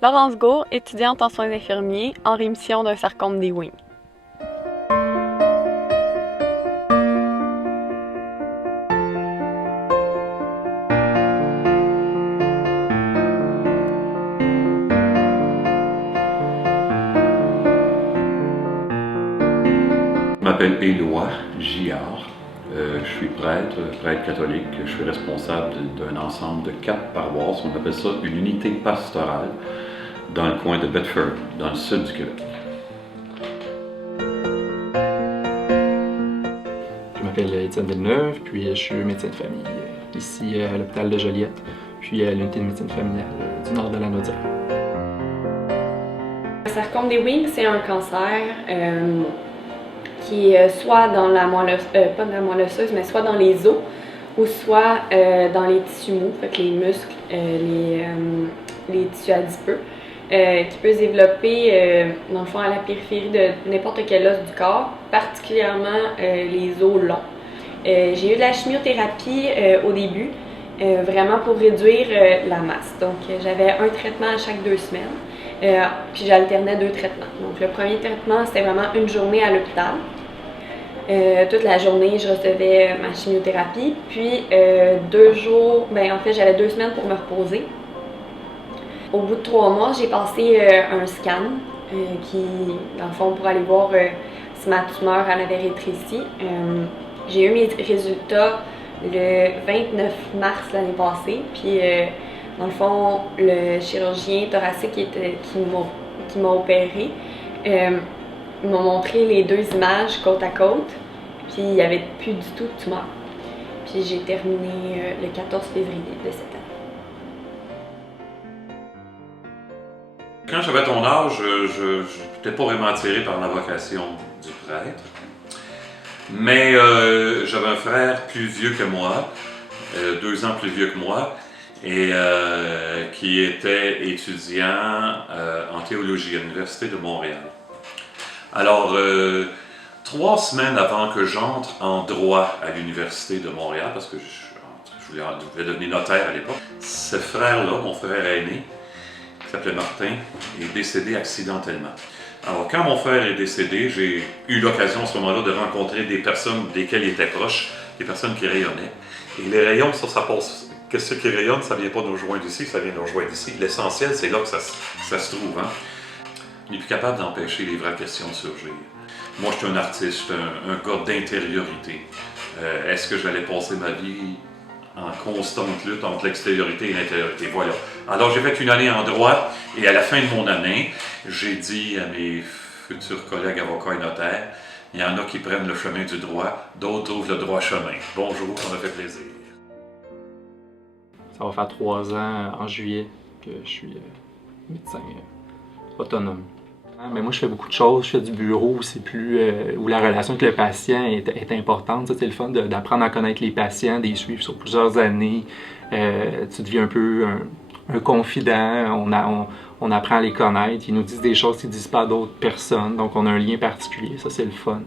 Laurence Gour, étudiante en soins infirmiers, en rémission d'un sarcome des Wings. Je m'appelle Éloi Giard. Je suis prêtre catholique. Je suis responsable d'un ensemble de 4 paroisses. On appelle ça une unité pastorale dans le coin de Bedford, dans le sud du Québec. Je m'appelle Étienne Villeneuve, puis je suis médecin de famille ici à l'hôpital de Joliette, puis à l'unité de médecine familiale du nord de la Naudière. Le sarcome des Wings, c'est un cancer qui est soit dans la moelle osseuse, pas dans la moelle osseuse, mais soit dans les os ou soit dans les tissus mous, fait que les muscles, les tissus adipeux, qui peut se développer dans le fond à la périphérie de n'importe quel os du corps, particulièrement les os longs. J'ai eu de la chimiothérapie au début, vraiment pour réduire la masse. Donc j'avais un traitement à chaque 2 semaines, puis j'alternais 2 traitements. Donc le premier traitement, c'était vraiment une journée à l'hôpital. Toute la journée, je recevais ma chimiothérapie, puis 2 jours, en fait j'avais 2 semaines pour me reposer. Au bout de 3 mois, j'ai passé un scan qui, dans le fond, pour aller voir si ma tumeur elle avait rétréci. J'ai eu mes résultats le 29 mars l'année passée, puis dans le fond, le chirurgien thoracique qui m'a opéré m'a montré les 2 images côte à côte, puis il n'y avait plus du tout de tumeur. Puis j'ai terminé le 14 février de cette année. Quand j'avais ton âge, je n'étais pas vraiment attiré par la vocation du prêtre. Mais j'avais un frère plus vieux que moi, 2 ans plus vieux que moi, et qui était étudiant en théologie à l'Université de Montréal. Alors, 3 semaines avant que j'entre en droit à l'Université de Montréal, parce que je voulais devenir notaire à l'époque, ce frère-là, mon frère aîné, qui s'appelait Martin, est décédé accidentellement. Alors, quand mon frère est décédé, j'ai eu l'occasion à ce moment-là de rencontrer des personnes desquelles il était proche, des personnes qui rayonnaient. Et les rayons, ça passe. Qu'est-ce qui rayonne, ça ne vient pas nous rejoindre ici, ça vient nous rejoindre ici. L'essentiel, c'est là que ça se trouve. Hein? On n'est plus capable d'empêcher les vraies questions de surgir. Moi, je suis un artiste, un gars d'intériorité. Est-ce que j'allais passer ma vie en constante lutte entre l'extériorité et l'intériorité? Voilà. Alors, j'ai fait une année en droit, et à la fin de mon année, j'ai dit à mes futurs collègues avocats et notaires, il y en a qui prennent le chemin du droit, d'autres trouvent le droit chemin. Bonjour, ça m'a fait plaisir. Ça va faire 3 ans en juillet que je suis médecin autonome. Mais moi, je fais beaucoup de choses. Je fais du bureau, c'est plus où la relation avec le patient est importante. C'est le fun d'apprendre à connaître les patients, de les suivre sur plusieurs années. Tu deviens un peu un confident. On apprend à les connaître. Ils nous disent des choses qu'ils ne disent pas à d'autres personnes. Donc, on a un lien particulier. Ça, c'est le fun.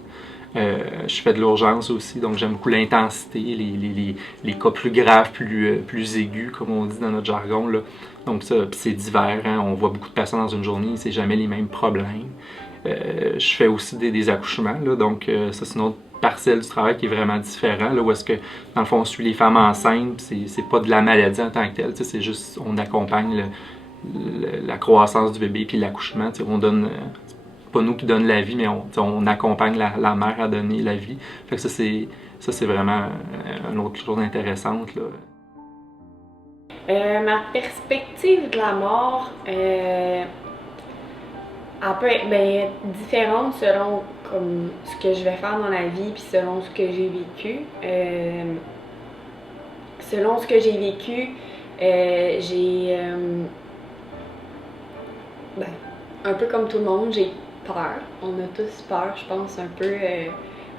Je fais de l'urgence aussi, donc j'aime beaucoup l'intensité, les cas plus graves, plus aigus, comme on dit dans notre jargon, là. Donc ça, c'est divers, hein? On voit beaucoup de patients dans une journée, c'est jamais les mêmes problèmes. Je fais aussi des accouchements, là, donc ça c'est une autre parcelle du travail qui est vraiment différent, là, où est-ce que, dans le fond, on suit les femmes enceintes, c'est pas de la maladie en tant que telle, c'est juste, on accompagne la croissance du bébé puis l'accouchement, on donne... pas nous qui donnons la vie, mais on accompagne la mère à donner la vie. Fait que ça, c'est vraiment une autre chose intéressante, là. Ma perspective de la mort, elle peut être différente selon comme, ce que je vais faire dans la vie puis selon ce que j'ai vécu. Selon ce que j'ai vécu, j'ai... un peu comme tout le monde, j'ai peur. On a tous peur, je pense, un peu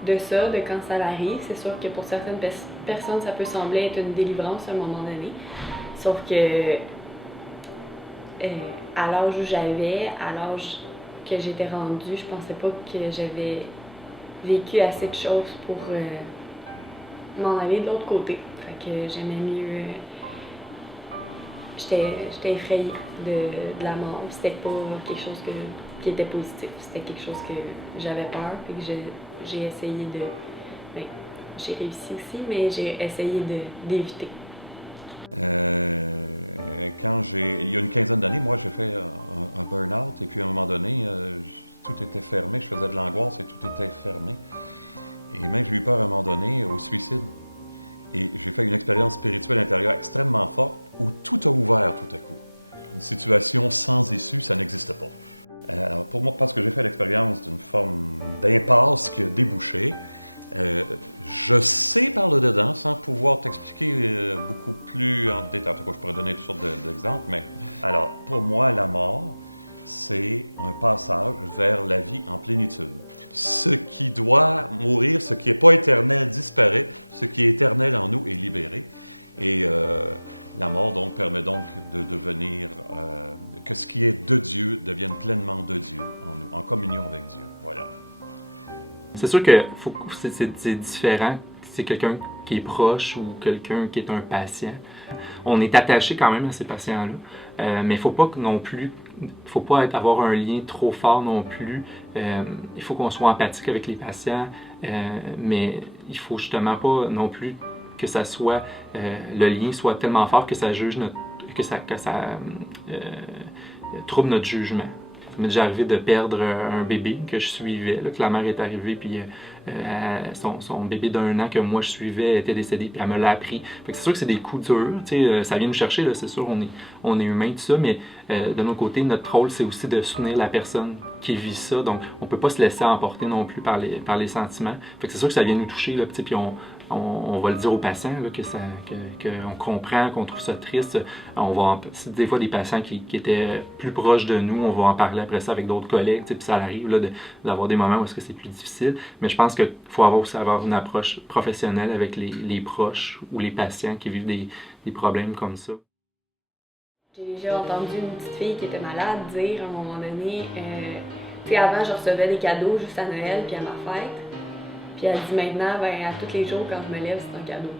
de ça, de quand ça arrive. C'est sûr que pour certaines personnes, ça peut sembler être une délivrance à un moment donné. Sauf que à l'âge où j'avais, à l'âge que j'étais rendue, je pensais pas que j'avais vécu assez de choses pour m'en aller de l'autre côté. Fait que j'aimais mieux j'étais effrayée de la mort. C'était pas quelque chose qui était positif. C'était quelque chose que j'avais peur et que j'ai essayé de... Ben, j'ai réussi aussi, mais j'ai essayé d'éviter. Il y a une quinzaine d'années, moi j'ai fait un burn-out et puis à un moment donné, tout était fermé, je faisais de l'angoisse et tout était fermé. Et même j'ai eu peur à un moment donné au suicide. Et j'ai fait une expérience spirituelle intérieure extrêmement forte où tout a ouvert tout à coup. Une situation sans issue, ça n'existe pas. Alors pour moi, parce que j'ai fait l'expérience d'une forme d'impasse qui a débouché, je sais par le dedans, sans pouvoir t'expliquer beaucoup plus en détail. En tout cas, je pourrais donner toutes sortes d'exemples, mais alors pour moi, la mort, c'est un passage vers la vie en plénitude. Ce qui doit mourir, ce qui n'est pas éternel disparaît, ce qui est éternel en nous est libéré. Et la mort donc permet donc de devenir, que ce qui est de Dieu devienne pleinement de Dieu en nous, en communion avec Dieu. Voilà. C'est sûr que c'est différent. C'est quelqu'un qui est proche ou quelqu'un qui est un patient. On est attaché quand même à ces patients-là, mais il faut pas non plus, faut pas avoir un lien trop fort non plus. Il faut qu'on soit empathique avec les patients, mais il faut justement pas non plus que ça soit le lien soit tellement fort que ça juge que ça trouble notre jugement. Ça m'est déjà arrivé de perdre un bébé que je suivais, là, que la mère est arrivée, puis son bébé d'1 an que moi je suivais était décédé, puis elle me l'a appris. Fait que c'est sûr que c'est des coups durs, ça vient nous chercher, c'est sûr, on est humain, tout ça, mais de notre côté, notre rôle, c'est aussi de soutenir la personne qui vit ça, donc on peut pas se laisser emporter non plus par les sentiments. Fait que c'est sûr que ça vient nous toucher, là, puis on va le dire aux patients là, qu'on comprend, qu'on trouve ça triste. C'est des fois des patients qui étaient plus proches de nous, on va en parler après ça avec d'autres collègues, puis ça arrive là, d'avoir des moments où est-ce que c'est plus difficile. Mais je pense qu'il faut aussi avoir une approche professionnelle avec les proches ou les patients qui vivent des problèmes comme ça. J'ai déjà entendu une petite fille qui était malade dire à un moment donné, tu sais, avant je recevais des cadeaux juste à Noël puis à ma fête. Puis elle dit maintenant, ben, à tous les jours quand je me lève, c'est un cadeau.